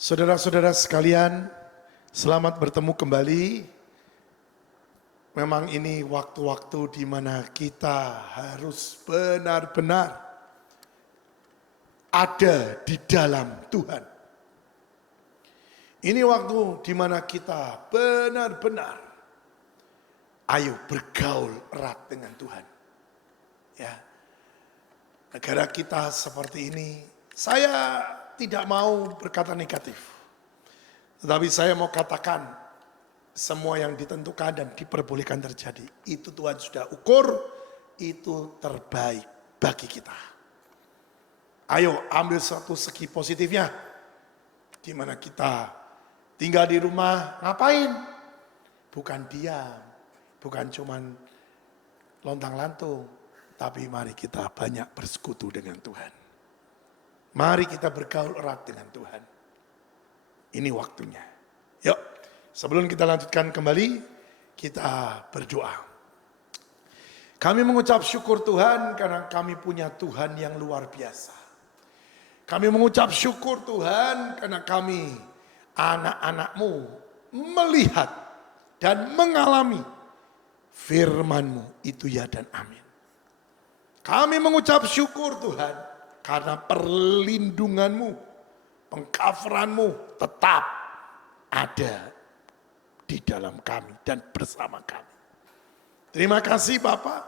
Saudara-saudara sekalian, selamat bertemu kembali. Memang ini waktu-waktu di mana kita harus benar-benar ada di dalam Tuhan. Ini waktu di mana kita benar-benar ayo bergaul erat dengan Tuhan. Ya. Negara kita seperti ini, saya tidak mau berkata negatif. Tetapi saya mau katakan semua yang ditentukan dan diperbolehkan terjadi. Itu Tuhan sudah ukur, itu terbaik bagi kita. Ayo ambil satu segi positifnya. Di mana kita tinggal di rumah, ngapain? Bukan diam, bukan cuman lontang-lantung. Tapi mari kita banyak bersekutu dengan Tuhan. Mari kita bergaul erat dengan Tuhan. Ini waktunya. Yuk, sebelum kita lanjutkan kembali, kita berdoa. Kami mengucap syukur Tuhan karena kami punya Tuhan yang luar biasa. Kami mengucap syukur Tuhan karena kami anak-anak-Mu melihat dan mengalami firman-Mu, itu ya dan amin. Kami mengucap syukur Tuhan karena perlindungan-Mu, pengcoveran-Mu tetap ada di dalam kami dan bersama kami. Terima kasih Bapak.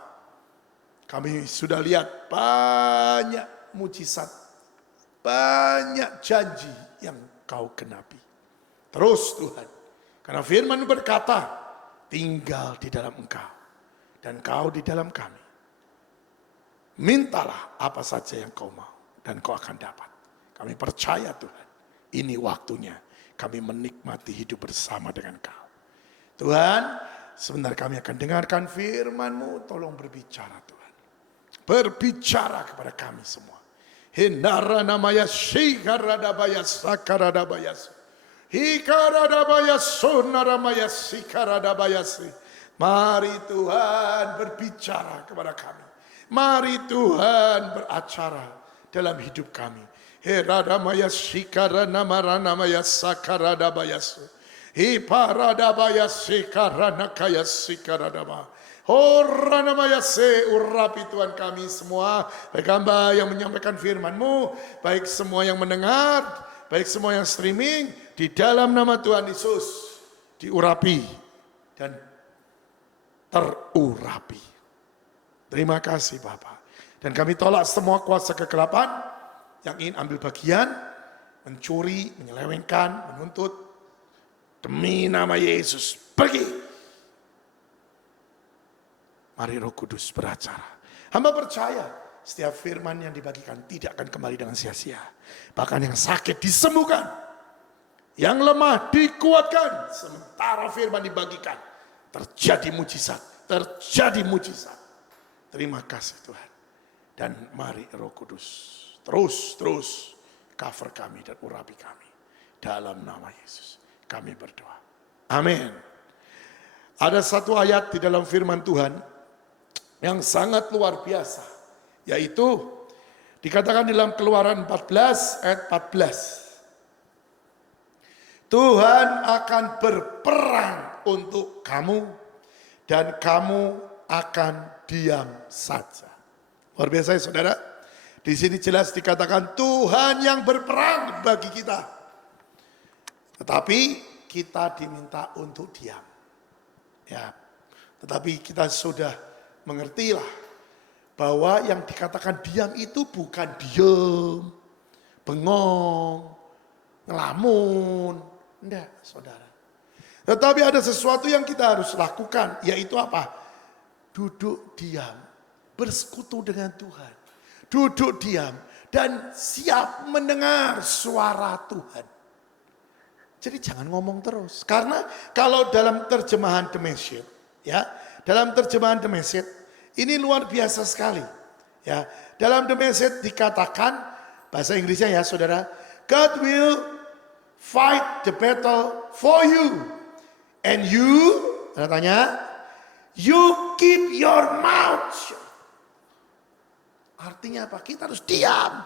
Kami sudah lihat banyak mujizat, banyak janji yang Kau genapi. Terus Tuhan, karena firman-Mu berkata, tinggal di dalam Engkau dan Kau di dalam kami. Mintalah apa saja yang Kau mau dan Kau akan dapat. Kami percaya Tuhan, ini waktunya kami menikmati hidup bersama dengan Kau. Tuhan, sebentar kami akan dengarkan firman-Mu, tolong berbicara Tuhan. Berbicara kepada kami semua. Hindara namanya sikaradabaya sakaradabayas. Hikaradabaya sonaramaya sikaradabaya. Mari Tuhan berbicara kepada kami. Mari Tuhan beracara dalam hidup kami. Heradamaya sikaranamaranamaya sakaradabayas. Hiparadabaya sikaranakaya sikaradama. Horanamaya se urapi Tuhan kami semua. Baik hamba yang menyampaikan firman-Mu, baik semua yang mendengar, baik semua yang streaming, di dalam nama Tuhan Yesus diurapi dan terurapi. Terima kasih Bapak. Dan kami tolak semua kuasa kegelapan yang ingin ambil bagian, mencuri, menyelewengkan, menuntut. Demi nama Yesus, pergi. Mari Roh Kudus beracara. Hamba percaya setiap firman yang dibagikan tidak akan kembali dengan sia-sia. Bahkan yang sakit disembuhkan. Yang lemah dikuatkan. Sementara firman dibagikan, terjadi mujizat. Terjadi mujizat. Terima kasih Tuhan. Dan mari Roh Kudus terus cover kami dan urapi kami. Dalam nama Yesus kami berdoa. Amin. Ada satu ayat di dalam firman Tuhan yang sangat luar biasa. Yaitu dikatakan dalam Keluaran 14 ayat 14. Tuhan akan berperang untuk kamu dan kamu akan diam saja. Luar biasa ya saudara. Di sini jelas dikatakan Tuhan yang berperang bagi kita. Tetapi kita diminta untuk diam. Ya. Tetapi kita sudah mengertilah bahwa yang dikatakan diam itu bukan diam, bengong, ngelamun. Enggak, saudara. Tetapi ada sesuatu yang kita harus lakukan, yaitu apa? Duduk diam, bersekutu dengan Tuhan. Duduk diam dan siap mendengar suara Tuhan. Jadi jangan ngomong terus. Karena kalau dalam terjemahan The Message, ya, dalam terjemahan The Message, ini luar biasa sekali. Ya, dalam The Message dikatakan, bahasa Inggrisnya ya saudara, God will fight the battle for you. And you, tanya, you keep your mouth shut. Artinya apa? Kita harus diam.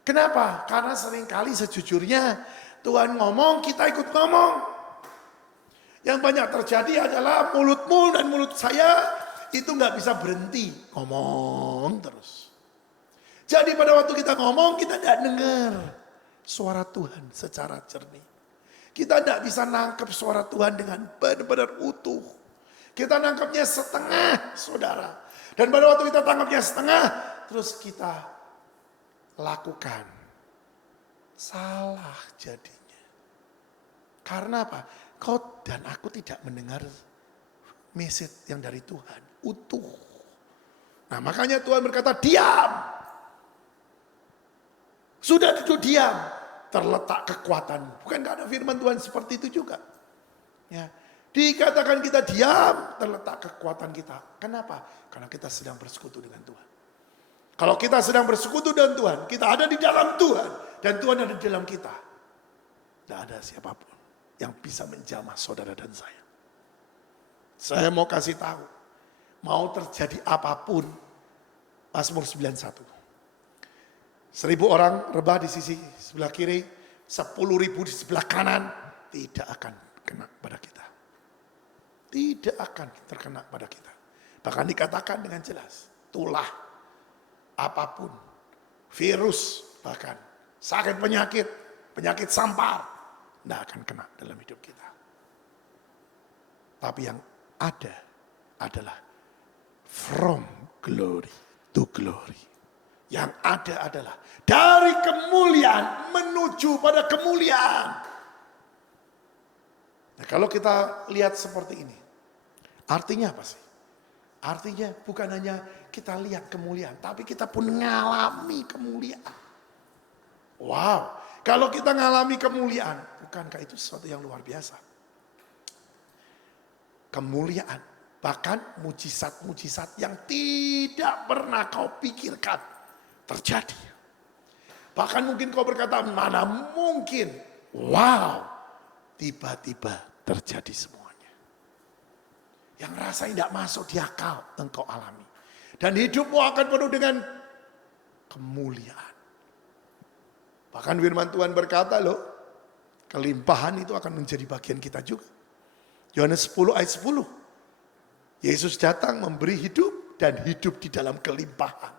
Kenapa? Karena seringkali sejujurnya Tuhan ngomong, kita ikut ngomong. Yang banyak terjadi adalah mulutmu dan mulut saya itu nggak bisa berhenti. Ngomong terus. Jadi pada waktu kita ngomong, kita tidak dengar suara Tuhan secara jernih. Kita tidak bisa nangkep suara Tuhan dengan benar-benar utuh. Kita nangkepnya setengah, saudara. Dan pada waktu kita tangkapnya setengah, terus kita lakukan. Salah jadinya. Karena apa? Kau dan aku tidak mendengar message yang dari Tuhan. Utuh. Nah makanya Tuhan berkata, diam. Sudah duduk diam. Terletak kekuatan. Bukankah ada firman Tuhan seperti itu juga? Ya. Dikatakan kita diam, terletak kekuatan kita. Kenapa? Karena kita sedang bersekutu dengan Tuhan. Kalau kita sedang bersekutu dengan Tuhan, kita ada di dalam Tuhan. Dan Tuhan ada di dalam kita. Tidak ada siapapun yang bisa menjamah saudara dan saya. Saya mau kasih tahu. Mau terjadi apapun, Mazmur 91. 1.000 orang rebah di sisi sebelah kiri, 10.000 di sebelah kanan, tidak akan kena pada kita. Tidak akan terkena pada kita. Bahkan dikatakan dengan jelas, tulah, apapun, virus, bahkan sakit penyakit sampar, tidak akan kena dalam hidup kita. Tapi yang ada adalah from glory to glory. Yang ada adalah dari kemuliaan menuju pada kemuliaan. Nah, kalau kita lihat seperti ini, artinya apa sih? Artinya bukan hanya kita lihat kemuliaan, tapi kita pun mengalami kemuliaan. Wow, kalau kita mengalami kemuliaan, bukankah itu sesuatu yang luar biasa? Kemuliaan, bahkan mujizat-mujizat yang tidak pernah kau pikirkan terjadi. Bahkan mungkin kau berkata, mana mungkin? Wow, tiba-tiba terjadi semuanya. Yang rasanya tidak masuk di akal, engkau alami. Dan hidupmu akan penuh dengan kemuliaan. Bahkan firman Tuhan berkata loh, kelimpahan itu akan menjadi bagian kita juga. Yohanes 10 ayat 10. Yesus datang memberi hidup dan hidup di dalam kelimpahan.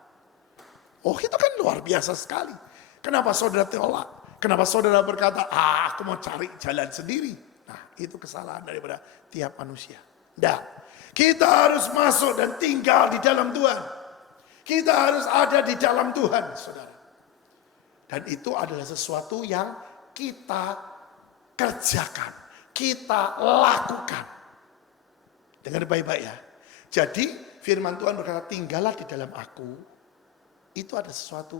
Oh itu kan luar biasa sekali. Kenapa saudara tolak? Kenapa saudara berkata, aku mau cari jalan sendiri. Nah itu kesalahan daripada tiap manusia. Nah, kita harus masuk dan tinggal di dalam Tuhan. Kita harus ada di dalam Tuhan, saudara. Dan itu adalah sesuatu yang kita kerjakan. Kita lakukan. Dengar baik-baik ya. Jadi firman Tuhan berkata, tinggallah di dalam aku. Itu ada sesuatu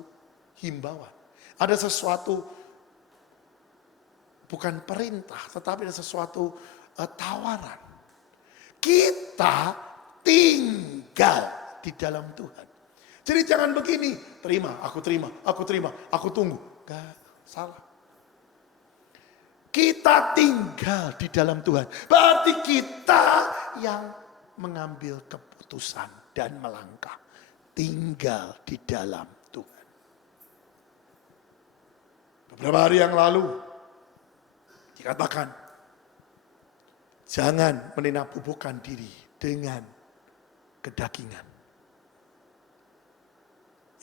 himbauan. Ada sesuatu bukan perintah, tetapi ada sesuatu tawaran. Kita tinggal di dalam Tuhan. Jadi jangan begini, terima, aku tunggu. Gak salah. Kita tinggal di dalam Tuhan. Berarti kita yang mengambil keputusan dan melangkah. Tinggal di dalam Tuhan. Beberapa hari yang lalu dikatakan, jangan meninabubukan diri dengan kedagingan.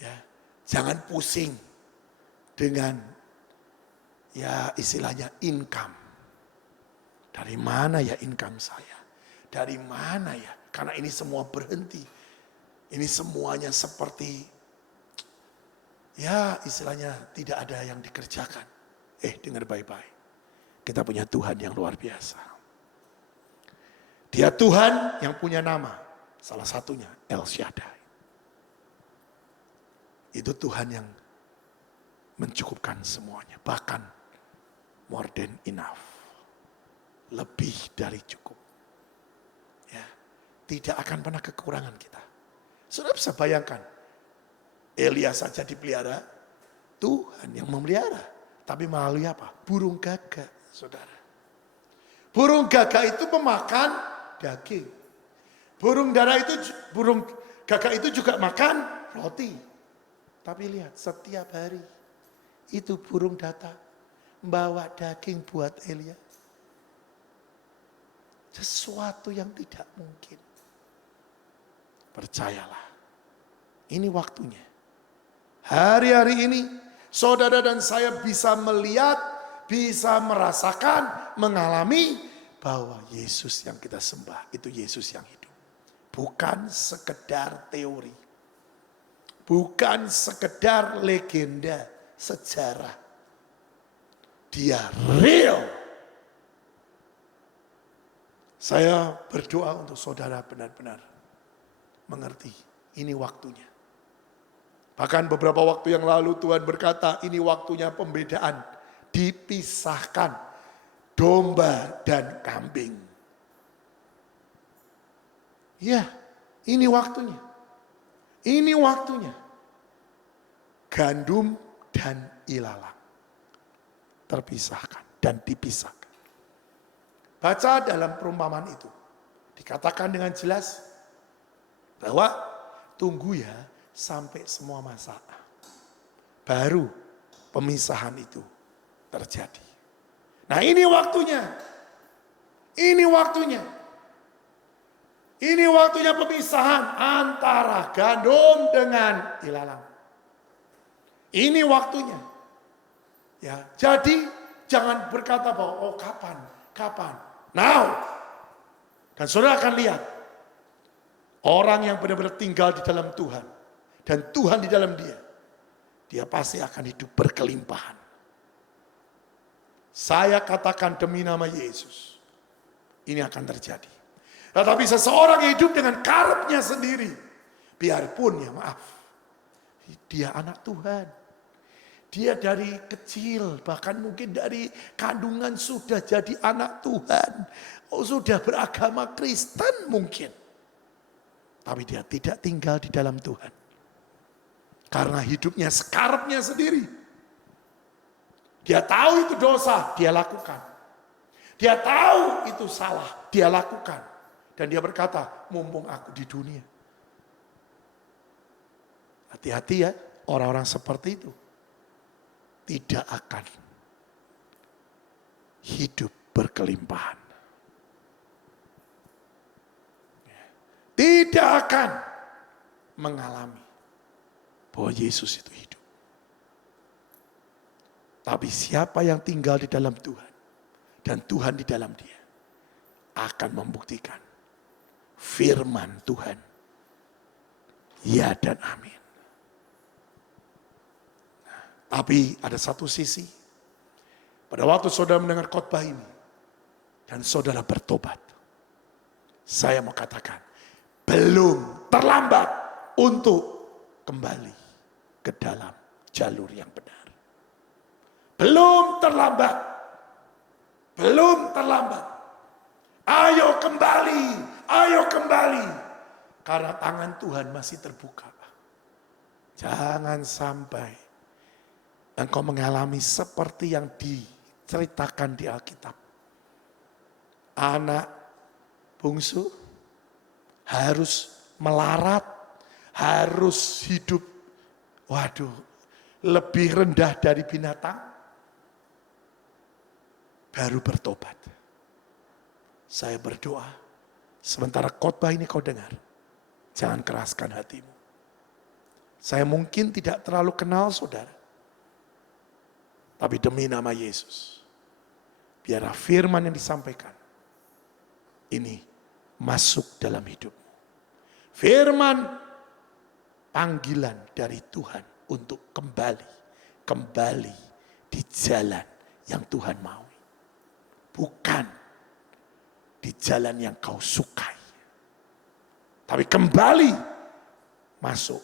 Ya, jangan pusing dengan ya istilahnya income. Dari mana ya income saya? Dari mana ya? Karena ini semua berhenti. Ini semuanya seperti, ya istilahnya tidak ada yang dikerjakan. Dengar baik-baik. Kita punya Tuhan yang luar biasa. Dia Tuhan yang punya nama. Salah satunya El Shaddai. Itu Tuhan yang mencukupkan semuanya. Bahkan more than enough. Lebih dari cukup. Ya, tidak akan pernah kekurangan kita. Saudara bisa bayangkan, Elia saja dipelihara, Tuhan yang memelihara. Tapi melalui apa? Burung gagak, saudara. Burung gagak itu pemakan daging. Burung gagak itu juga makan roti. Tapi lihat, setiap hari itu burung datang bawa daging buat Elia. Sesuatu yang tidak mungkin. Percayalah, ini waktunya. Hari-hari ini, saudara dan saya bisa melihat, bisa merasakan, mengalami bahwa Yesus yang kita sembah, itu Yesus yang hidup. Bukan sekedar teori. Bukan sekedar legenda, sejarah. Dia real. Saya berdoa untuk saudara benar-benar mengerti, ini waktunya. Bahkan beberapa waktu yang lalu Tuhan berkata, ini waktunya pembedaan. Dipisahkan domba dan kambing. Ya, ini waktunya. Ini waktunya. Gandum dan ilalang terpisahkan dan dipisahkan. Baca dalam perumpamaan itu. Dikatakan dengan jelas bahwa tunggu ya sampai semua masa. Baru pemisahan itu terjadi. Nah ini waktunya. Ini waktunya. Ini waktunya pemisahan antara gandum dengan ilalang. Ini waktunya. Ya, jadi jangan berkata bahwa oh kapan. Now. Dan saudara akan lihat. Orang yang benar-benar tinggal di dalam Tuhan. Dan Tuhan di dalam dia. Dia pasti akan hidup berkelimpahan. Saya katakan demi nama Yesus. Ini akan terjadi. Tetapi seseorang yang hidup dengan karepnya sendiri. Biarpun ya maaf. Dia anak Tuhan. Dia dari kecil, bahkan mungkin dari kandungan sudah jadi anak Tuhan. Oh, sudah beragama Kristen mungkin. Tapi dia tidak tinggal di dalam Tuhan. Karena hidupnya sekarepnya sendiri. Dia tahu itu dosa, dia lakukan. Dia tahu itu salah, dia lakukan. Dan dia berkata, mumpung aku di dunia. Hati-hati ya, orang-orang seperti itu. Tidak akan hidup berkelimpahan. Tidak akan mengalami bahwa Yesus itu hidup. Tapi siapa yang tinggal di dalam Tuhan dan Tuhan di dalam dia akan membuktikan firman Tuhan. Ya dan amin. Tapi ada satu sisi, pada waktu saudara mendengar khotbah ini, dan saudara bertobat, saya mau katakan, belum terlambat untuk kembali ke dalam jalur yang benar. Belum terlambat, belum terlambat. Ayo kembali, karena tangan Tuhan masih terbuka. Jangan sampai engkau mengalami seperti yang diceritakan di Alkitab. Anak bungsu harus melarat, harus hidup, lebih rendah dari binatang, baru bertobat. Saya berdoa, sementara khotbah ini kau dengar, jangan keraskan hatimu. Saya mungkin tidak terlalu kenal saudara. Tapi demi nama Yesus, biarlah firman yang disampaikan ini masuk dalam hidupmu. Firman panggilan dari Tuhan untuk kembali di jalan yang Tuhan mau. Bukan di jalan yang kau sukai. Tapi kembali masuk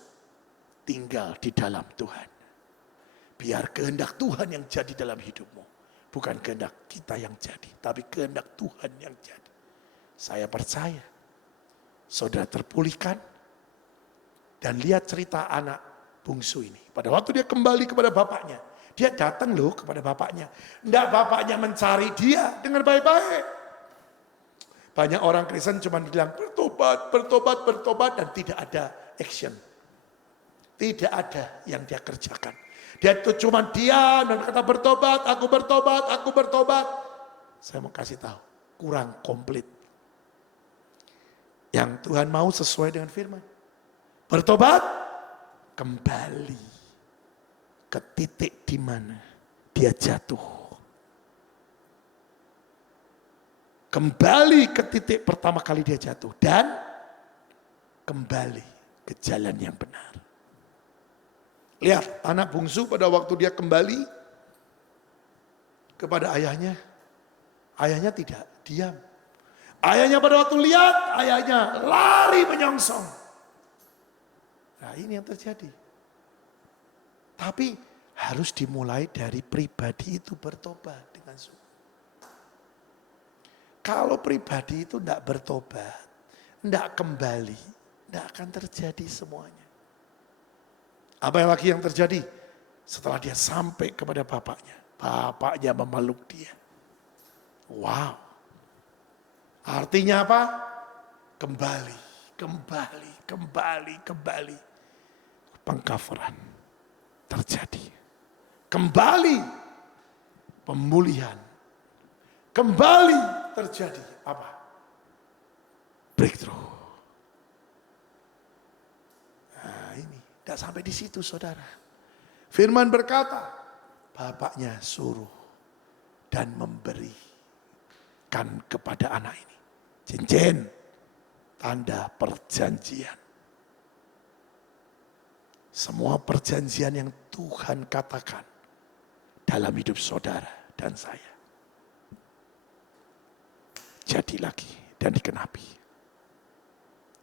tinggal di dalam Tuhan. Biar kehendak Tuhan yang jadi dalam hidupmu. Bukan kehendak kita yang jadi. Tapi kehendak Tuhan yang jadi. Saya percaya. Saudara terpulihkan. Dan lihat cerita anak bungsu ini. Pada waktu dia kembali kepada bapaknya. Dia datang loh kepada bapaknya. Tidak bapaknya mencari dia dengan baik-baik. Banyak orang Kristen cuma bilang bertobat dan tidak ada action. Tidak ada yang dia kerjakan. Dia itu cuma diam dan kata bertobat, aku bertobat, aku bertobat. Saya mau kasih tahu, kurang komplit. Yang Tuhan mau sesuai dengan firman. Bertobat, kembali ke titik di mana dia jatuh. Kembali ke titik pertama kali dia jatuh dan kembali ke jalan yang benar. Lihat anak bungsu pada waktu dia kembali kepada ayahnya. Ayahnya tidak diam. Ayahnya pada waktu lihat, ayahnya lari menyongsong. Nah ini yang terjadi. Tapi harus dimulai dari pribadi itu bertobat dengan sungguh. Kalau pribadi itu tidak bertobat, tidak kembali, tidak akan terjadi semuanya. Apa yang lagi yang terjadi? Setelah dia sampai kepada bapaknya. Bapaknya memeluk dia. Wow. Artinya apa? Kembali, kembali, kembali, kembali. Pengcoveran terjadi. Kembali pemulihan. Kembali terjadi apa? Breakthrough. Tidak sampai di situ saudara. Firman berkata, bapaknya suruh dan memberikan kepada anak ini cincin, tanda perjanjian. Semua perjanjian yang Tuhan katakan dalam hidup saudara dan saya. Jadi lagi dan dikenapi.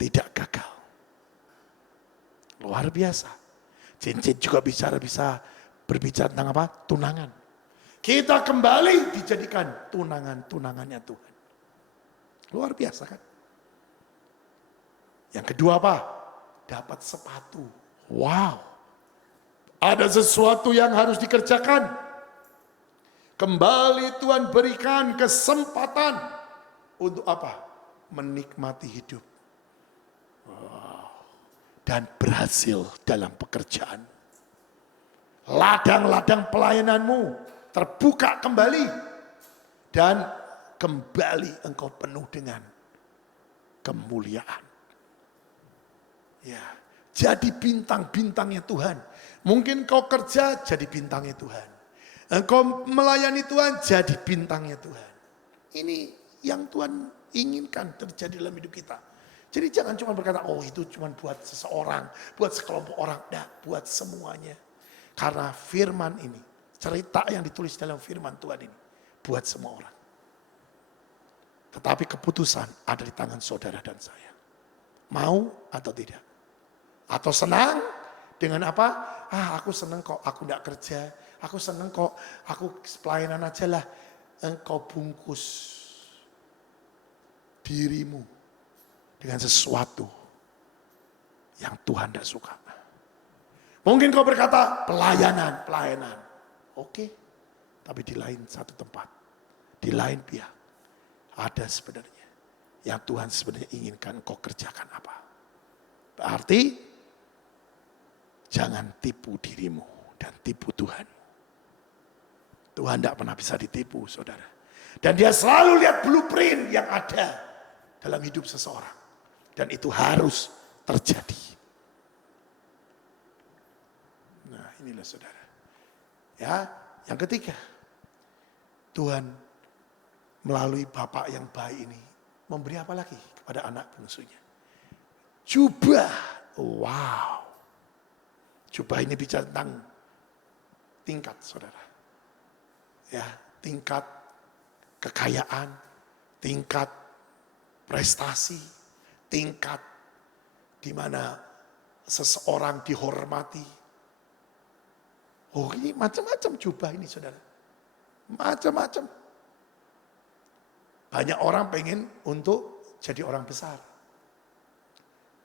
Tidak gagal. Luar biasa. Cincin juga bisa berbicara tentang apa? Tunangan. Kita kembali dijadikan tunangannya Tuhan. Luar biasa kan? Yang kedua apa? Dapat sepatu. Wow. Ada sesuatu yang harus dikerjakan. Kembali Tuhan berikan kesempatan. Untuk apa? Menikmati hidup. Dan berhasil dalam pekerjaan. Ladang-ladang pelayananmu terbuka kembali. Dan kembali engkau penuh dengan kemuliaan. Ya, jadi bintang-bintangnya Tuhan. Mungkin kau kerja jadi bintangnya Tuhan. Engkau melayani Tuhan jadi bintangnya Tuhan. Ini yang Tuhan inginkan terjadi dalam hidup kita. Jadi jangan cuma berkata, oh itu cuma buat seseorang, buat sekelompok orang. Nah, buat semuanya. Karena firman ini, cerita yang ditulis dalam firman Tuhan ini, buat semua orang. Tetapi keputusan ada di tangan saudara dan saya. Mau atau tidak? Atau senang dengan apa? Aku senang kok, aku tidak kerja. Aku senang kok, aku pelayanan aja lah. Engkau bungkus dirimu dengan sesuatu yang Tuhan tidak suka. Mungkin kau berkata pelayanan. Oke, tapi di lain satu tempat, di lain pihak, ada sebenarnya yang Tuhan sebenarnya inginkan kau kerjakan apa. Berarti jangan tipu dirimu dan tipu Tuhan. Tuhan tidak pernah bisa ditipu, saudara. Dan dia selalu lihat blueprint yang ada dalam hidup seseorang. Dan itu harus terjadi. Nah inilah saudara. Ya, yang ketiga. Tuhan melalui Bapak yang baik ini. Memberi apa lagi kepada anak bungsunya? Jubah. Wow. Jubah ini bicara tentang tingkat saudara. Ya, tingkat kekayaan. Tingkat prestasi. Tingkat di mana seseorang dihormati. Oh ini macam-macam jubah ini saudara. Macam-macam. Banyak orang pengen untuk jadi orang besar.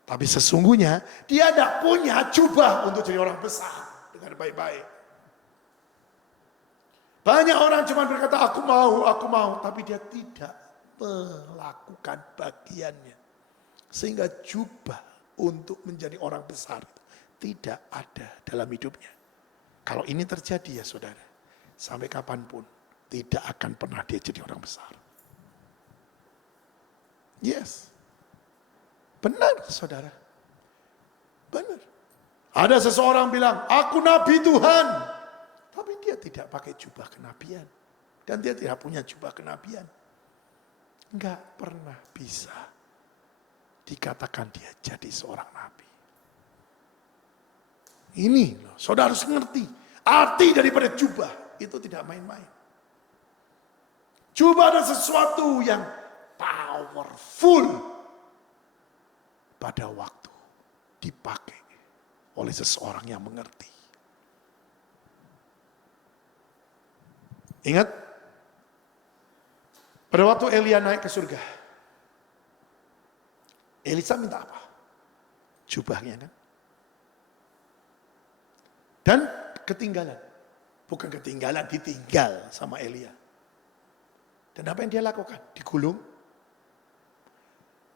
Tapi sesungguhnya dia tidak punya jubah untuk jadi orang besar dengan baik-baik. Banyak orang cuma berkata aku mau. Tapi dia tidak melakukan bagiannya. Sehingga jubah untuk menjadi orang besar tidak ada dalam hidupnya. Kalau ini terjadi ya saudara, sampai kapanpun tidak akan pernah dia jadi orang besar. Yes. Benar saudara. Benar. Ada seseorang bilang, aku nabi Tuhan. Tapi dia tidak pakai jubah kenabian. Dan dia tidak punya jubah kenabian. Enggak pernah bisa dikatakan dia jadi seorang nabi. Ini loh, saudara harus ngerti. Arti daripada jubah itu tidak main-main. Jubah ada sesuatu yang powerful pada waktu dipakai oleh seseorang yang mengerti. Ingat, pada waktu Elia naik ke surga, Elisa minta apa? Jubahnya kan? Dan ketinggalan. Bukan ketinggalan, ditinggal sama Elia. Dan apa yang dia lakukan? Digulung.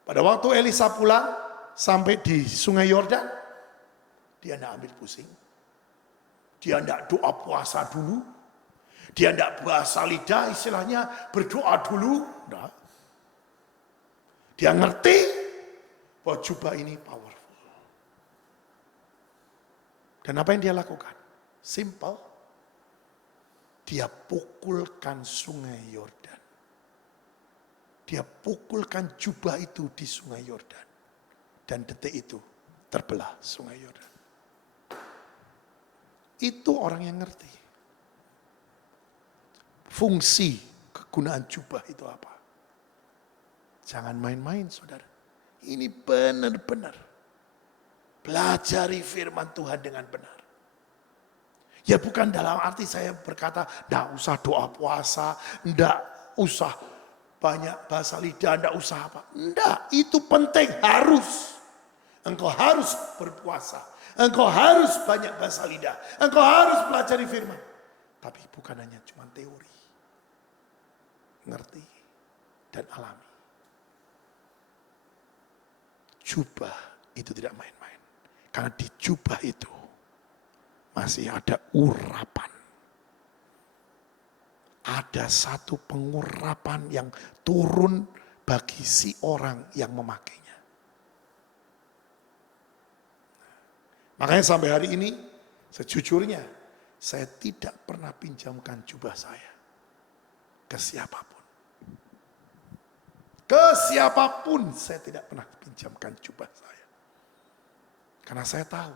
Pada waktu Elisa pulang, sampai di sungai Yordan, dia tidak ambil pusing. Dia tidak doa puasa dulu. Dia tidak bahasa lidah, istilahnya berdoa dulu. Tidak. Dia ngerti bahwa jubah ini powerful. Dan apa yang dia lakukan? Simple. Dia pukulkan sungai Yordan. Dia pukulkan jubah itu di sungai Yordan. Dan detik itu terbelah sungai Yordan. Itu orang yang ngerti. Fungsi kegunaan jubah itu apa? Jangan main-main saudara. Ini benar-benar. Pelajari firman Tuhan dengan benar. Ya bukan dalam arti saya berkata, tidak usah doa puasa, tidak usah banyak bahasa lidah, tidak usah apa. Tidak, itu penting, harus. Engkau harus berpuasa. Engkau harus banyak bahasa lidah. Engkau harus pelajari firman. Tapi bukan hanya cuma teori. Ngerti dan alami. Jubah itu tidak main-main. Karena di jubah itu masih ada urapan. Ada satu pengurapan yang turun bagi si orang yang memakainya. Makanya sampai hari ini, sejujurnya, saya tidak pernah pinjamkan jubah saya ke siapapun. Ke siapapun saya tidak pernah pinjamkan jubah saya. Karena saya tahu,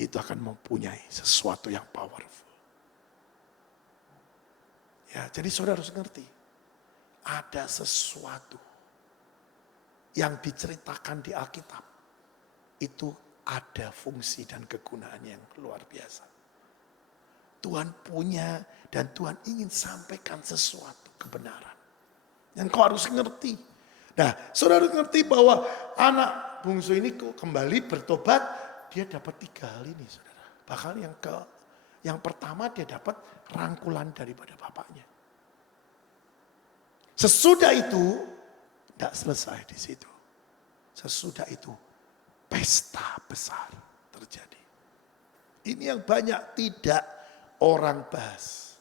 itu akan mempunyai sesuatu yang powerful. Ya, jadi saudara harus ngerti, ada sesuatu yang diceritakan di Alkitab, itu ada fungsi dan kegunaan yang luar biasa. Tuhan punya dan Tuhan ingin sampaikan sesuatu kebenaran. Yang kau harus ngerti. Nah, saudara harus ngerti bahwa anak bungsu ini kembali bertobat, dia dapat 3 hal ini saudara. Bahkan yang pertama dia dapat rangkulan daripada bapaknya. Sesudah itu, tidak selesai di situ. Sesudah itu, pesta besar terjadi. Ini yang banyak tidak orang bahas.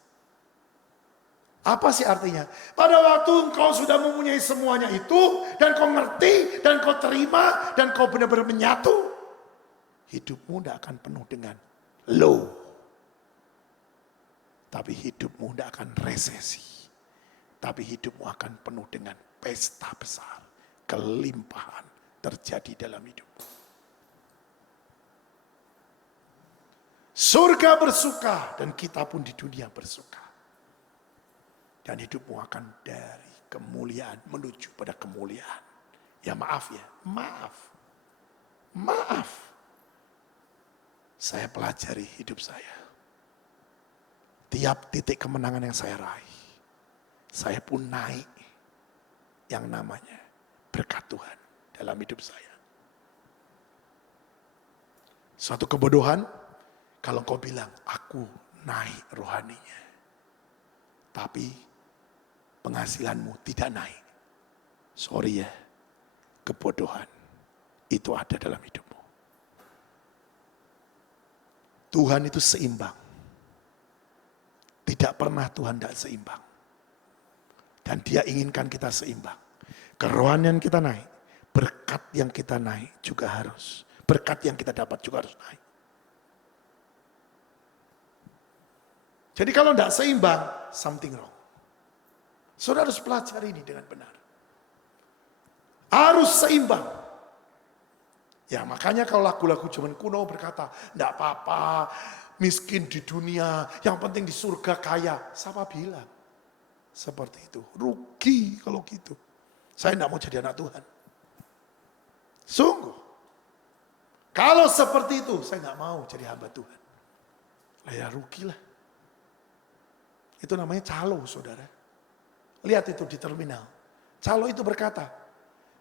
Apa sih artinya? Pada waktu engkau sudah mempunyai semuanya itu, dan kau ngerti, dan kau terima, dan kau benar-benar menyatu, hidupmu tidak akan penuh dengan low. Tapi hidupmu tidak akan resesi. Tapi hidupmu akan penuh dengan pesta besar. Kelimpahan terjadi dalam hidupmu. Surga bersuka, dan kita pun di dunia bersuka. Dan hidupmu akan dari kemuliaan menuju pada kemuliaan. Ya maaf ya, maaf. Maaf. Saya pelajari hidup saya. Tiap titik kemenangan yang saya raih, saya pun naik yang namanya berkat Tuhan dalam hidup saya. Suatu kebodohan kalau kau bilang, aku naik rohaninya. Tapi penghasilanmu tidak naik. Sorry ya, kebodohan itu ada dalam hidupmu. Tuhan itu seimbang. Tidak pernah Tuhan tidak seimbang. Dan dia inginkan kita seimbang. Kerohanian kita naik. Berkat yang kita naik juga harus. Berkat yang kita dapat juga harus naik. Jadi kalau tidak seimbang, something wrong. Saudara harus pelajari ini dengan benar. Harus seimbang. Ya makanya kalau lagu-lagu zaman kuno berkata, tidak apa-apa, miskin di dunia, yang penting di surga kaya. Siapa bilang? Seperti itu. Rugi kalau gitu. Saya tidak mau jadi anak Tuhan. Sungguh. Kalau seperti itu, saya tidak mau jadi hamba Tuhan. Ya rugilah. Itu namanya calo, saudara. Lihat itu di terminal. Calo itu berkata,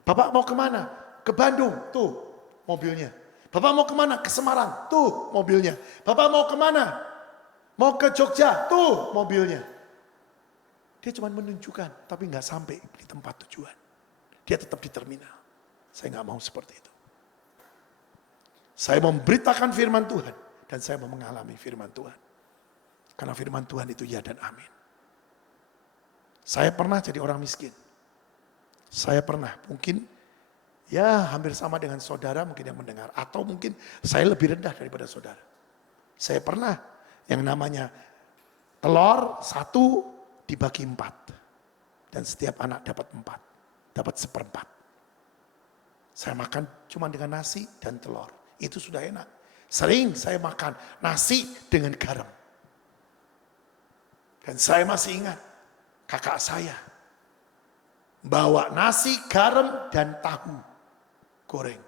Bapak mau kemana? Ke Bandung, tuh mobilnya. Bapak mau kemana? Ke Semarang, tuh mobilnya. Bapak mau kemana? Mau ke Jogja, tuh mobilnya. Dia cuma menunjukkan, tapi nggak sampai di tempat tujuan. Dia tetap di terminal. Saya nggak mau seperti itu. Saya memberitakan firman Tuhan, dan saya mau mengalami firman Tuhan. Karena firman Tuhan itu ya dan amin. Saya pernah jadi orang miskin. Saya pernah, mungkin ya hampir sama dengan saudara mungkin yang mendengar. Atau mungkin saya lebih rendah daripada saudara. Saya pernah yang namanya telur 1 dibagi 4. Dan setiap anak dapat 4. Dapat 1/4. Saya makan cuma dengan nasi dan telur. Itu sudah enak. Sering saya makan nasi dengan garam. Dan saya masih ingat kakak saya bawa nasi, garam, dan tahu goreng.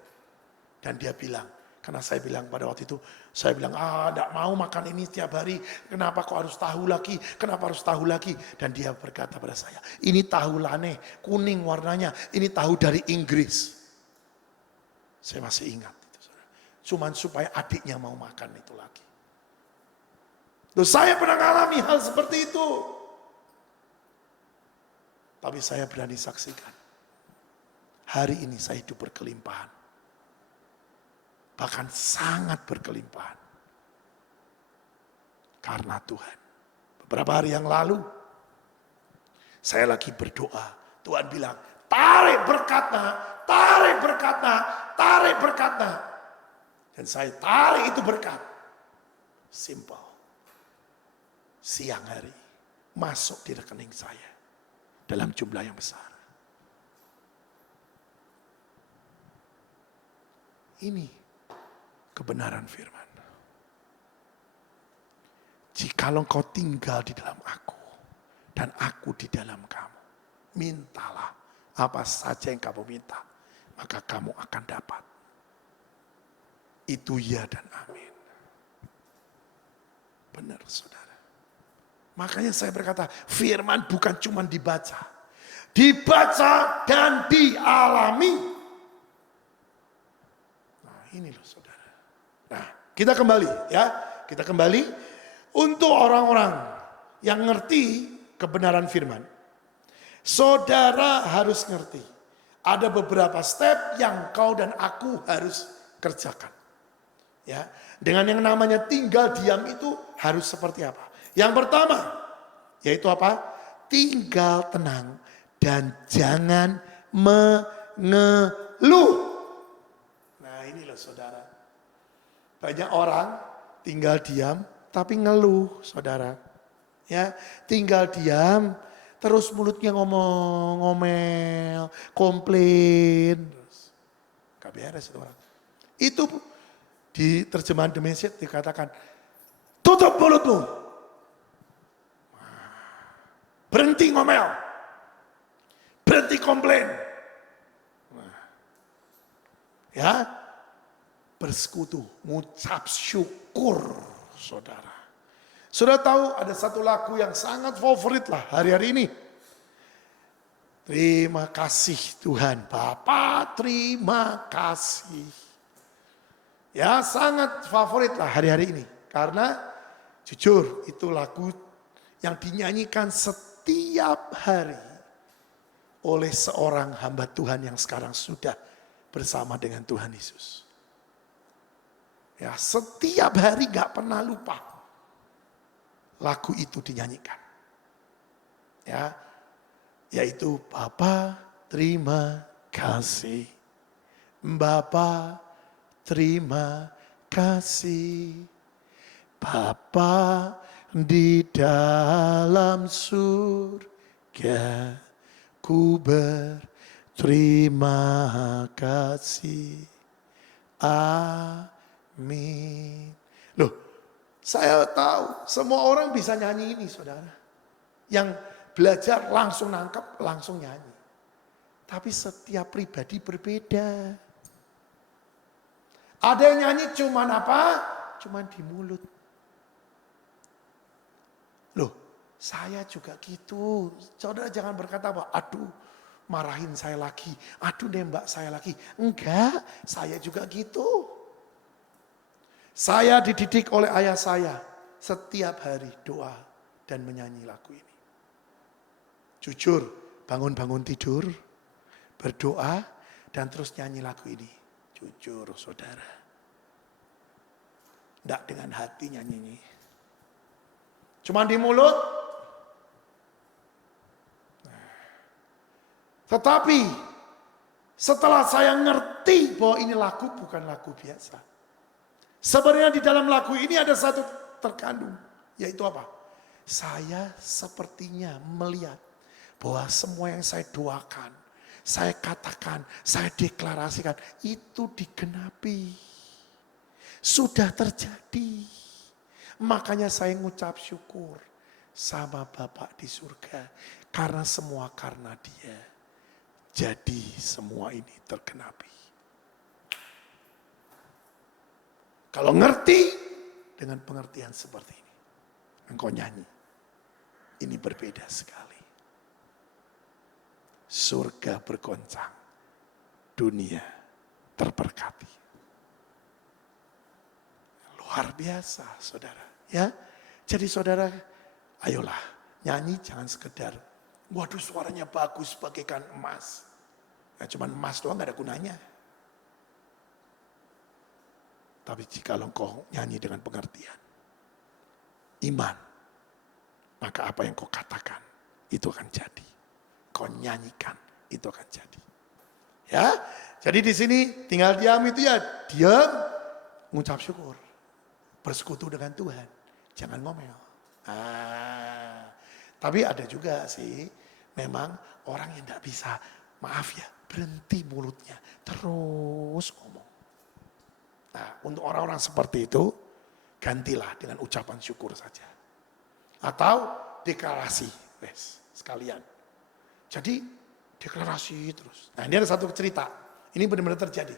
Dan dia bilang, karena saya bilang pada waktu itu, saya bilang, enggak mau makan ini setiap hari, kenapa kok harus tahu lagi, kenapa harus tahu lagi. Dan dia berkata pada saya, ini tahu lane, kuning warnanya, ini tahu dari Inggris. Saya masih ingat itu, saudara. Cuman supaya adiknya mau makan itu lagi. Loh, saya pernah mengalami hal seperti itu. Tapi saya berani saksikan. Hari ini saya hidup berkelimpahan. Bahkan sangat berkelimpahan. Karena Tuhan. Beberapa hari yang lalu, saya lagi berdoa. Tuhan bilang, tarik berkatnya, tarik berkatnya, tarik berkatnya. Dan saya tarik itu berkat. Simple. Siang hari masuk di rekening saya dalam jumlah yang besar. Ini kebenaran firman. Jikalau engkau tinggal di dalam aku dan aku di dalam kamu, mintalah apa saja yang kamu minta, maka kamu akan dapat. Itu ya dan amin. Benar, saudara. Makanya saya berkata, firman bukan cuma dibaca. Dibaca dan dialami. Nah ini loh saudara. Nah kita kembali ya. Kita kembali untuk orang-orang yang ngerti kebenaran firman. Saudara harus ngerti. Ada beberapa step yang kau dan aku harus kerjakan. Ya, dengan yang namanya tinggal diam itu harus seperti apa? Yang pertama, yaitu apa? Tinggal tenang dan jangan mengeluh. Nah ini loh saudara. Banyak orang tinggal diam tapi ngeluh saudara. Ya, tinggal diam terus mulutnya ngomel, komplain. Gak beres itu orang. Itu di terjemahan The Message dikatakan, tutup mulutmu. Berhenti ngomel. Berhenti komplain. Ya. Bersekutu. Ngucap syukur. Saudara. Sudah tahu ada satu lagu yang sangat favorit lah hari-hari ini. Terima kasih Tuhan. Bapa terima kasih. Ya sangat favorit lah hari-hari ini. Karena jujur itu lagu yang dinyanyikan setiap hari oleh seorang hamba Tuhan yang sekarang sudah bersama dengan Tuhan Yesus. Ya, setiap hari gak pernah lupa lagu itu dinyanyikan. Ya, yaitu Bapa terima kasih. Bapa terima kasih. Bapa di dalam surga, ku berterima kasih. Amin. Loh, saya tahu semua orang bisa nyanyi ini, saudara. Yang belajar langsung nangkep, langsung nyanyi. Tapi setiap pribadi berbeda. Ada yang nyanyi cuman apa? Cuman di mulut. Loh, saya juga gitu. Saudara jangan berkata bahwa, aduh marahin saya lagi, aduh nembak saya lagi. Enggak, saya juga gitu. Saya dididik oleh ayah saya setiap hari doa dan menyanyi lagu ini. Jujur, bangun-bangun tidur, berdoa, dan terus nyanyi lagu ini. Jujur saudara. Tidak dengan hati nyanyi ini. Cuma di mulut. Tetapi setelah saya ngerti bahwa ini lagu bukan lagu biasa. Sebenarnya di dalam lagu ini ada satu terkandung. Yaitu apa? Saya sepertinya melihat bahwa semua yang saya doakan, saya katakan, saya deklarasikan, itu digenapi. Sudah terjadi. Makanya saya ngucap syukur sama Bapak di surga. Karena semua karena Dia. Jadi semua ini tergenapi. Kalau ngerti dengan pengertian seperti ini, engkau nyanyi. Ini berbeda sekali. Surga bergoncang, dunia terberkati. Luar biasa, saudara. Ya, jadi saudara, ayolah nyanyi jangan sekedar, waduh suaranya bagus bagaikan emas. Ya, cuman emas doang gak ada gunanya. Tapi jika engkau nyanyi dengan pengertian, iman, maka apa yang kau katakan itu akan jadi. Kau nyanyikan itu akan jadi. Ya, jadi di sini tinggal diam itu ya diam, mengucap syukur, bersekutu dengan Tuhan, jangan ngomel. Tapi ada juga sih, memang orang yang tidak bisa, maaf ya, berhenti mulutnya, terus ngomong. Nah, untuk orang-orang seperti itu, gantilah dengan ucapan syukur saja. Atau deklarasi, sekalian. Jadi deklarasi terus. Nah ini ada satu cerita, ini benar-benar terjadi.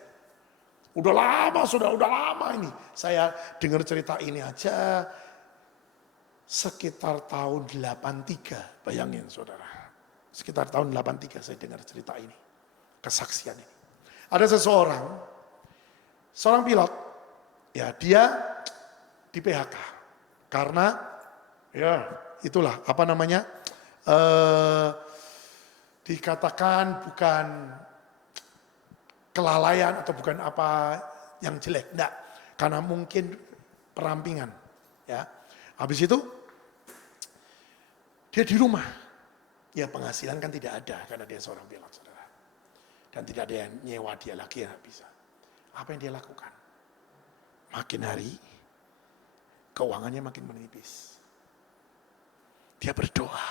Udah lama ini. Saya dengar cerita ini aja sekitar tahun 83, bayangin saudara. Sekitar tahun 83 saya dengar cerita ini, kesaksian ini. Ada seorang pilot, ya dia di PHK karena ya itulah apa namanya dikatakan bukan kelalaian atau bukan apa yang jelek, enggak, karena mungkin perampingan, ya. Habis itu dia di rumah, ya penghasilan kan tidak ada karena dia seorang pilot, saudara, dan tidak ada yang nyewa dia lagi, ya bisa. Apa yang dia lakukan? Makin hari, keuangannya makin menipis. Dia berdoa,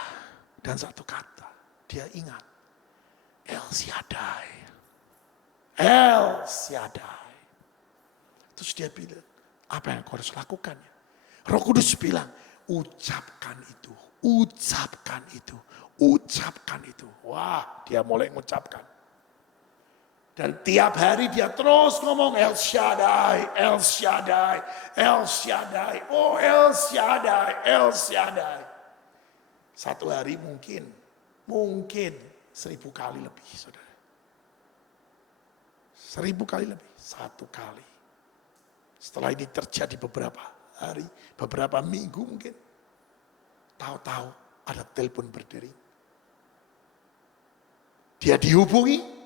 dan satu kata, dia ingat, El Shaddai. El Shaddai. Terus dia bilang, apa yang kau harus lakukan? Roh Kudus bilang, ucapkan itu, ucapkan itu, ucapkan itu. Wah, dia mulai mengucapkan. Dan tiap hari dia terus ngomong El Shaddai, El Shaddai, El Shaddai. Oh El Shaddai, El Shaddai. Satu hari mungkin 1000 kali lebih, saudara. 1000 kali lebih, satu kali. Setelah ini terjadi beberapa hari, beberapa minggu mungkin. Tahu-tahu ada telepon berdering. Dia dihubungi.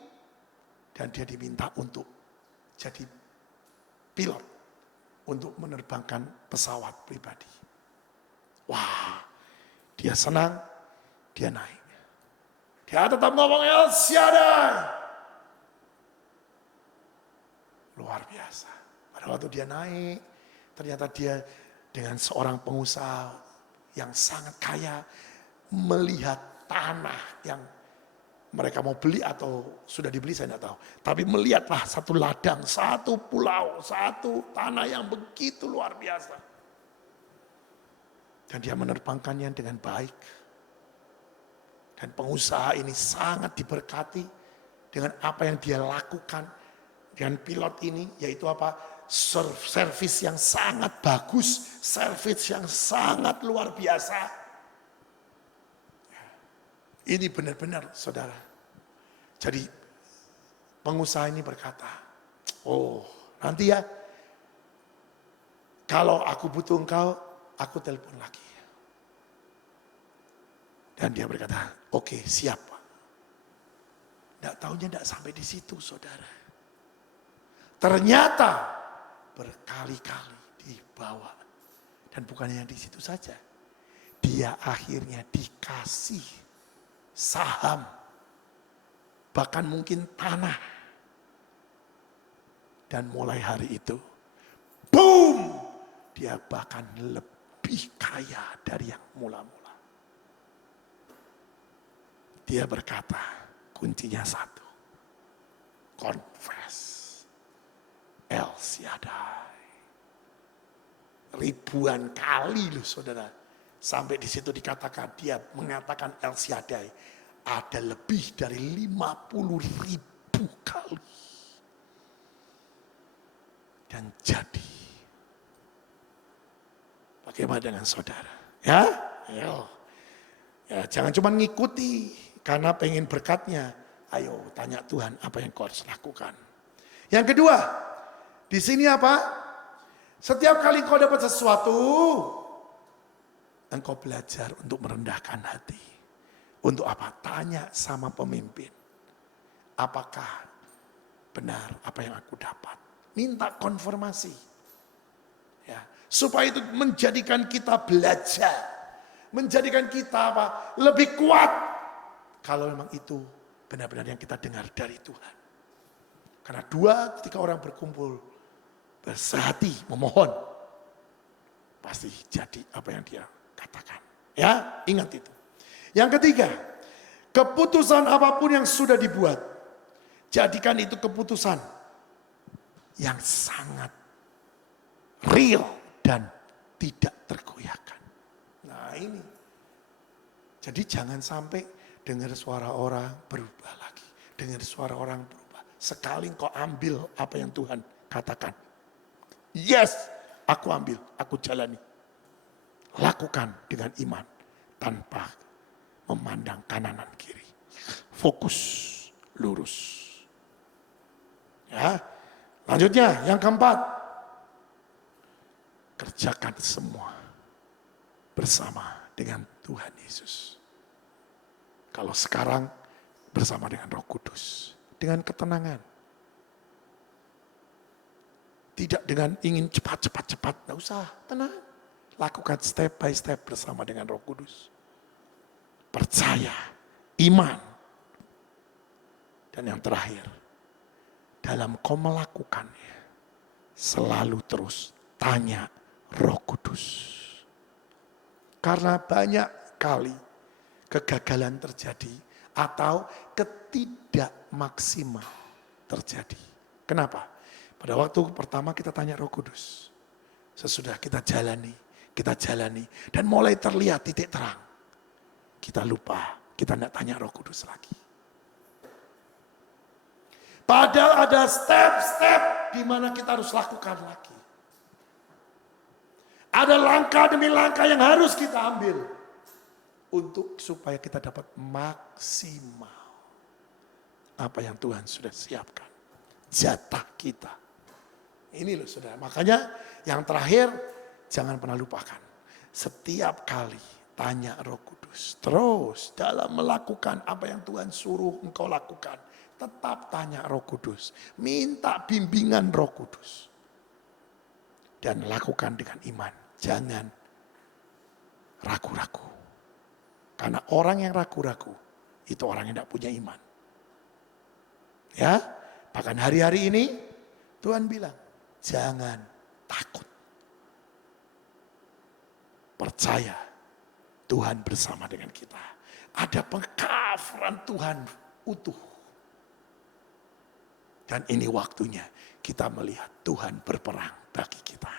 Dan dia diminta untuk jadi pilot untuk menerbangkan pesawat pribadi. Wah, dia senang, dia naik. Dia tetap ngomong El Shaddai. Luar biasa. Pada waktu dia naik, ternyata dia dengan seorang pengusaha yang sangat kaya melihat tanah yang mereka mau beli atau sudah dibeli saya tidak tahu. Tapi melihatlah satu ladang, satu pulau, satu tanah yang begitu luar biasa. Dan dia menerbangkannya dengan baik. Dan pengusaha ini sangat diberkati dengan apa yang dia lakukan. Dengan pilot ini yaitu apa? Servis yang sangat bagus, servis yang sangat luar biasa. Ini benar-benar saudara. Jadi pengusaha ini berkata, oh nanti ya kalau aku butuh engkau, aku telepon lagi. Dan dia berkata, oke, siap Pak. Tidak tahunya tidak sampai di situ saudara. Ternyata berkali-kali dibawa. Dan bukannya di situ saja. Dia akhirnya dikasih saham. Bahkan mungkin tanah. Dan mulai hari itu, boom! Dia bahkan lebih kaya dari yang mula-mula. Dia berkata, kuncinya satu. Confess. El Shaddai. Ribuan kali loh saudara. Sampai di situ dikatakan, dia mengatakan El Shaddai. Ada lebih dari 50.000 kali. Dan jadi. Bagaimana dengan saudara? Ya, ya jangan cuma ngikuti. Karena pengen berkatnya, ayo tanya Tuhan apa yang kau harus lakukan. Yang kedua, di sini apa? Setiap kali kau dapat sesuatu, engkau belajar untuk merendahkan hati. Untuk apa? Tanya sama pemimpin. Apakah benar apa yang aku dapat? Minta konfirmasi. Ya, supaya itu menjadikan kita belajar. Menjadikan kita apa? Lebih kuat. Kalau memang itu benar-benar yang kita dengar dari Tuhan. Karena ketika orang berkumpul, bersehati, memohon, pasti jadi apa yang dia katakan. Ya, ingat itu. Yang ketiga, keputusan apapun yang sudah dibuat, jadikan itu keputusan yang sangat real dan tidak tergoyahkan. Nah ini, jadi jangan sampai dengar suara orang berubah lagi. Dengar suara orang berubah. Sekali kau ambil apa yang Tuhan katakan. Yes, aku ambil, aku jalani. Lakukan dengan iman. Tanpa memandang kanan dan kiri. Fokus, lurus. Ya, lanjutnya yang keempat. Kerjakan semua bersama dengan Tuhan Yesus. Kalau sekarang bersama dengan Roh Kudus. Dengan ketenangan. Tidak dengan ingin cepat. Tidak usah, tenang. Lakukan step by step bersama dengan Roh Kudus. Percaya, iman. Dan yang terakhir. Dalam kau melakukannya. Selalu terus tanya Roh Kudus. Karena banyak kali kegagalan terjadi atau ketidakmaksimal terjadi. Kenapa? Pada waktu pertama kita tanya Roh Kudus. Sesudah kita jalani dan mulai terlihat titik terang. Kita lupa, kita tidak tanya Roh Kudus lagi. Padahal ada step-step di mana kita harus lakukan lagi. Ada langkah demi langkah yang harus kita ambil. Untuk supaya kita dapat maksimal apa yang Tuhan sudah siapkan. Jatah kita. Ini loh saudara. Makanya yang terakhir jangan pernah lupakan. Setiap kali tanya Roh Kudus. Terus dalam melakukan apa yang Tuhan suruh engkau lakukan. Tetap tanya Roh Kudus. Minta bimbingan Roh Kudus. dan lakukan dengan iman. Jangan ragu-ragu. Karena orang yang ragu-ragu itu orang yang tidak punya iman. Ya, bahkan hari-hari ini Tuhan bilang, jangan takut. Percaya Tuhan bersama dengan kita. Ada pengkafaran Tuhan utuh. Dan ini waktunya kita melihat Tuhan berperang bagi kita.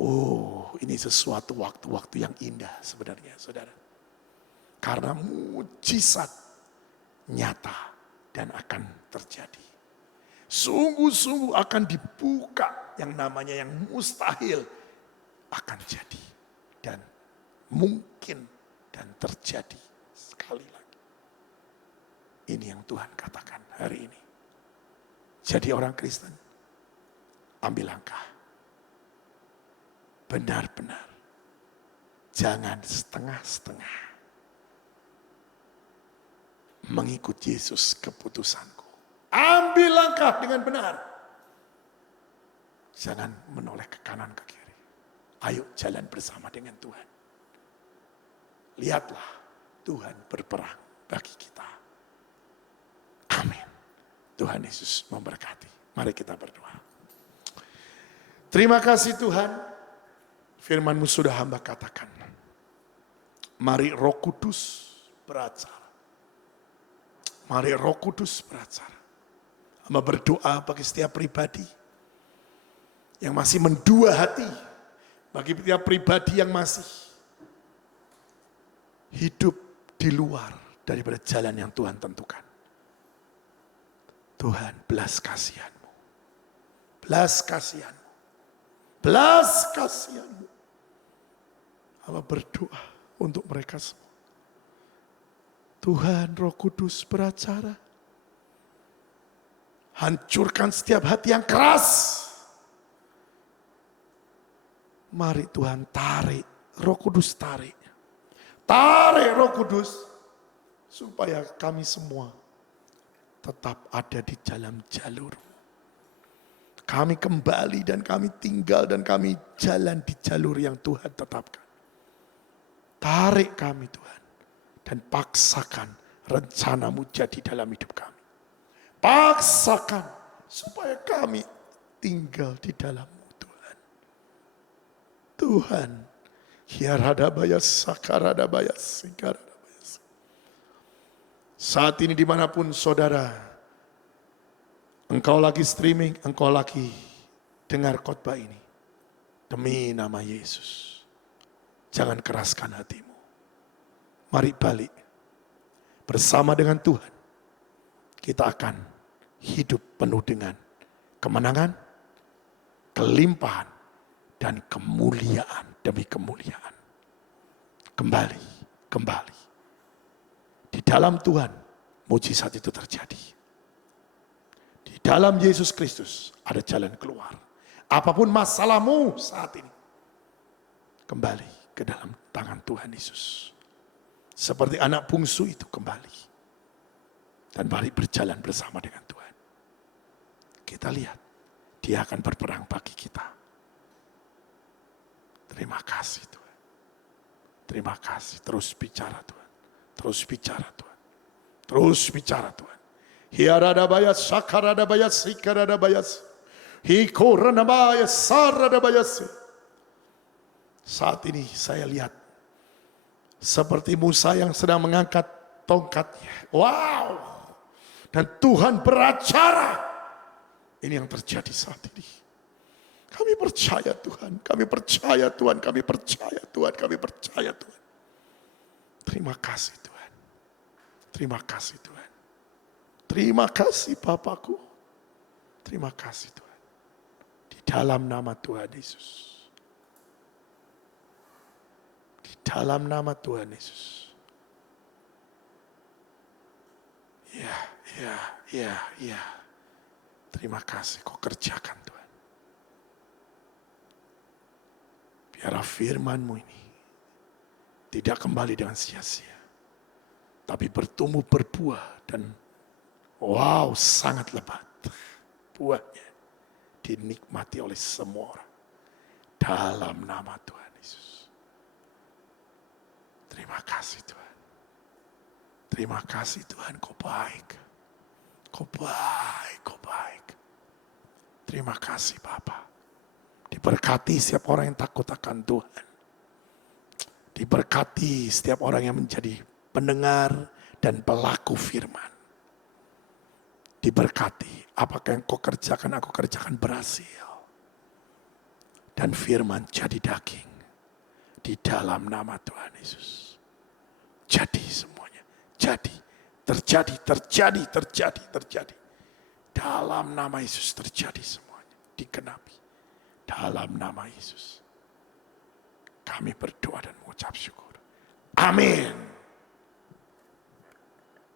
Oh, ini sesuatu waktu-waktu yang indah sebenarnya, saudara. Karena mujizat nyata dan akan terjadi. Sungguh-sungguh akan dibuka yang namanya yang mustahil akan jadi. Dan mungkin dan terjadi sekali lagi. Ini yang Tuhan katakan hari ini. Jadi orang Kristen, ambil langkah. Benar-benar. Jangan setengah-setengah. Mengikut Yesus keputusanku. Ambil langkah dengan benar. Jangan menoleh ke kanan ke kiri. Ayo jalan bersama dengan Tuhan. Lihatlah Tuhan berperang bagi kita. Amin. Tuhan Yesus memberkati. Mari kita berdoa. Terima kasih Tuhan. Firman-Mu sudah hamba katakan. Mari Roh Kudus beracara. Mari Roh Kudus beracara. Hamba berdoa bagi setiap pribadi yang masih mendua hati. Bagi setiap pribadi yang masih hidup di luar daripada jalan yang Tuhan tentukan. Tuhan, belas kasihan-Mu. Belas kasihan-Mu. Belas kasihan-Mu. Hamba berdoa untuk mereka semua. Tuhan Roh Kudus beracara. Hancurkan setiap hati yang keras. Mari Tuhan tarik, Roh Kudus tarik. Tarik Roh Kudus. Supaya kami semua tetap ada di dalam jalur. Kami kembali dan kami tinggal dan kami jalan di jalur yang Tuhan tetapkan. Tarik kami Tuhan. Dan paksakan rencana-Mu jadi dalam hidup kami. Paksakan supaya kami tinggal di dalam-Mu Tuhan. Tuhan. Saat ini dimanapun saudara, engkau lagi streaming, engkau lagi dengar khotbah ini. Demi nama Yesus, jangan keraskan hatimu. Mari balik bersama dengan Tuhan. Kita akan hidup penuh dengan kemenangan, kelimpahan, dan kemuliaan demi kemuliaan. Kembali. Di dalam Tuhan, mujizat itu terjadi. Di dalam Yesus Kristus ada jalan keluar. Apapun masalahmu saat ini, kembali ke dalam tangan Tuhan Yesus. Seperti anak bungsu itu kembali. Dan mari berjalan bersama dengan Tuhan. Kita lihat, Dia akan berperang bagi kita. Terima kasih Tuhan. Terima kasih. Terus bicara Tuhan. Terus bicara Tuhan. Terus bicara Tuhan. Hiaradabaya sakaradabaya sikaradabaya. Hikoranabaya saradabaya. Saat ini saya lihat seperti Musa yang sedang mengangkat tongkatnya. Wow. Dan Tuhan beracara. Ini yang terjadi saat ini. Kami percaya Tuhan, kami percaya Tuhan, kami percaya Tuhan, kami percaya Tuhan. Terima kasih Tuhan. Terima kasih Tuhan. Terima kasih Bapakku. Terima kasih Tuhan. Di dalam nama Tuhan Yesus. Di dalam nama Tuhan Yesus. Ya. Terima kasih kau kerjakan Tuhan. Biarlah firman-Mu ini tidak kembali dengan sia-sia. Tapi bertumbuh berbuah dan wow sangat lebat buahnya. dinikmati oleh semua orang. Dalam nama Tuhan Yesus. Terima kasih Tuhan. Terima kasih Tuhan, Kau baik. Kau baik, Kau baik. Terima kasih Bapa. Diberkati setiap orang yang takut akan Tuhan. Diberkati setiap orang yang menjadi pendengar dan pelaku firman. Diberkati, apakah yang Kau kerjakan, aku kerjakan berhasil. Dan firman jadi daging. Di dalam nama Tuhan Yesus. Jadi semuanya. Jadi, terjadi. Dalam nama Yesus terjadi semuanya. Digenapi. Dalam nama Yesus. Kami berdoa dan mengucap syukur. Amin.